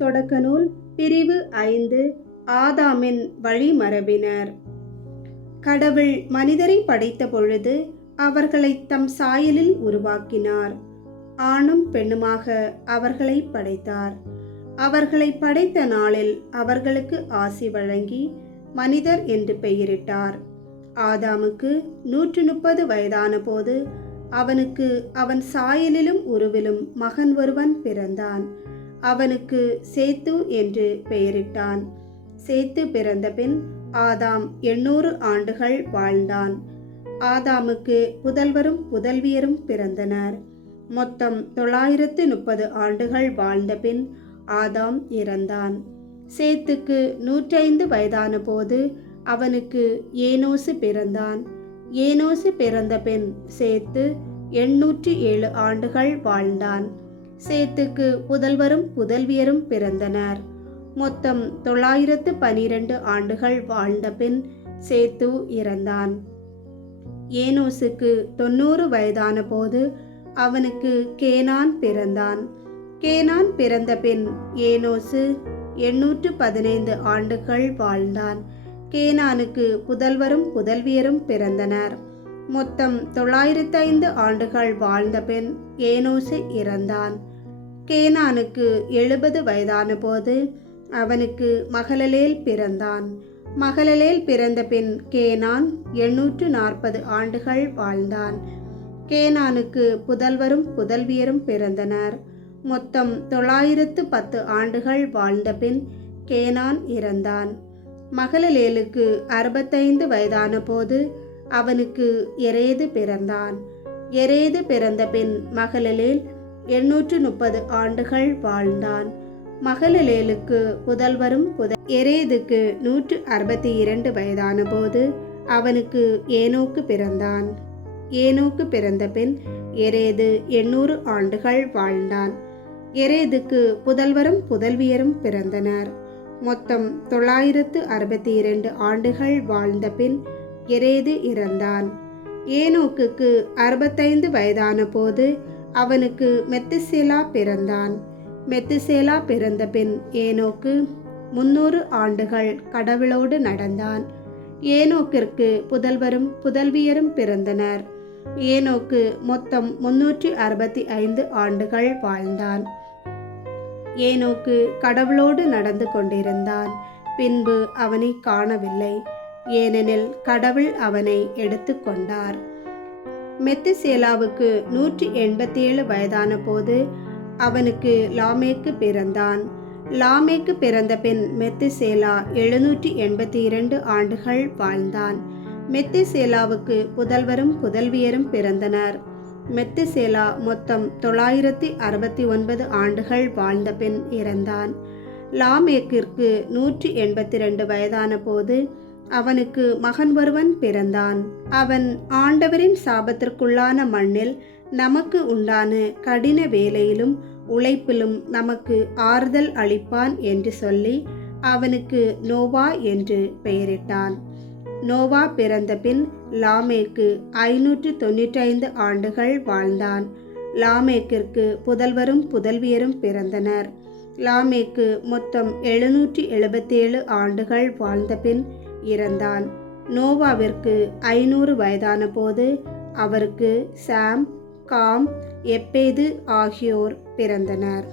தொடக்க நூல் பிரிவு 5 ஆதாமின் வழிமரபினர். கடவுள் மனிதரை படைத்த பொழுது அவர்களை தம் சாயலில் உருவாக்கினார். ஆணும் பெண்ணுமாக அவர்களை படைத்தார். அவர்களை படைத்த நாளில் அவர்களுக்கு ஆசி வழங்கி மனிதர் என்று பெயரிட்டார். ஆதாமுக்கு 130 வயதான போது அவனுக்கு அவன் சாயலிலும் உருவிலும் மகன் ஒருவன் பிறந்தான். அவனுக்கு சேத்து என்று பெயரிட்டான். சேத்து பிறந்த பின் ஆதாம் 800 ஆண்டுகள் வாழ்ந்தான். ஆதாமுக்கு புதல்வரும் புதல்வியரும் பிறந்தனர். மொத்தம் 930 ஆண்டுகள் வாழ்ந்த பின் ஆதாம் இறந்தான். சேத்துக்கு 105 வயதான போது அவனுக்கு ஏனோசு பிறந்தான். ஏனோசு பிறந்த பின் சேத்து 807 ஆண்டுகள் வாழ்ந்தான். சேத்துக்கு புதல்வரும் புதல்வியரும் பிறந்தனர். மொத்தம் 912 ஆண்டுகள் வாழ்ந்த பின் சேத்து இறந்தான். ஏனோசுக்கு 90 வயதான போது அவனுக்கு கேனான் பிறந்தான். கேனான் பிறந்த பின் ஏனோசு 815 ஆண்டுகள் வாழ்ந்தான். கேனானுக்கு புதல்வரும் புதல்வியரும் பிறந்தனர். மொத்தம் 905 ஆண்டுகள் வாழ்ந்த பின் ஏனோசு இறந்தான். கேனானுக்கு 70 வயதான போது அவனுக்கு மகலலேல் பிறந்தான். மகலலேல் பிறந்த பின் கேனான் 840 ஆண்டுகள் வாழ்ந்தான். கேனானுக்கு புதல்வரும் புதல்வியரும் பிறந்தனர். மொத்தம் 910 ஆண்டுகள் வாழ்ந்த பின் கேனான் இறந்தான். மகலலேலுக்கு 65 வயதான போது அவனுக்கு எரேது பிறந்தான். எரேது பிறந்த பின் மகலலேல் 830 ஆண்டுகள் வாழ்ந்தான். மகலலேலுக்கு புதல்வரும் எரேதுக்கு 162 வயதான போது அவனுக்கு ஏனோக்கு பிறந்தான். ஏனோக்கு பிறந்த பின் எரேது 800 ஆண்டுகள் வாழ்ந்தான். எரேதுக்கு புதல்வரும் புதல்வியரும் பிறந்தனர். மொத்தம் 962 ஆண்டுகள் வாழ்ந்த பின் எரேது இறந்தான். ஏனோக்குக்கு 65 வயதான போது அவனுக்கு மெத்துசேலா பிறந்தான். மெத்துசேலா பிறந்த பின் ஏனோக்கு 300 ஆண்டுகள் கடவுளோடு நடந்தான். ஏனோக்கிற்கு புதல்வரும் புதல்வியரும் பிறந்தனர். ஏனோக்கு மொத்தம் 365 ஆண்டுகள் வாழ்ந்தான். ஏனோக்கு கடவுளோடு நடந்து கொண்டிருந்தான். பின்பு அவனை காணவில்லை, ஏனெனில் கடவுள் அவனை எடுத்து கொண்டார். மெத்துசேலாவுக்கு 187 வயதான போது அவனுக்கு லாமேக்கு பிறந்தான். லாமேக்கு பிறந்த பின் மெத்துசேலா 782 ஆண்டுகள் வாழ்ந்தான். மெத்துசேலாவுக்கு புதல்வரும் புதல்வியரும் பிறந்தனர். மெத்துசேலா மொத்தம் 969 ஆண்டுகள் வாழ்ந்த பின் இறந்தான். லாமேக்கிற்கு 182 வயதான போது அவனுக்கு மகன் ஒருவன் பிறந்தான். அவன் ஆண்டவரின் சாபத்திற்குள்ளான மண்ணில் நமக்கு உண்டான கடின வேலையிலும் உழைப்பிலும் நமக்கு ஆறுதல் அளிப்பான் என்று சொல்லி அவனுக்கு நோவா என்று பெயரிட்டான். நோவா பிறந்த பின் லாமேக்கு 595 ஆண்டுகள் வாழ்ந்தான். லாமேக்கிற்கு புதல்வரும் புதல்வியரும் பிறந்தனர். லாமேக்கு மொத்தம் 777 ஆண்டுகள் வாழ்ந்த பின் இறந்தான். நோவாவிற்கு 500 வயதான போது அவருக்கு சாம், காம், எப்பேது ஆகியோர் பிறந்தனர்.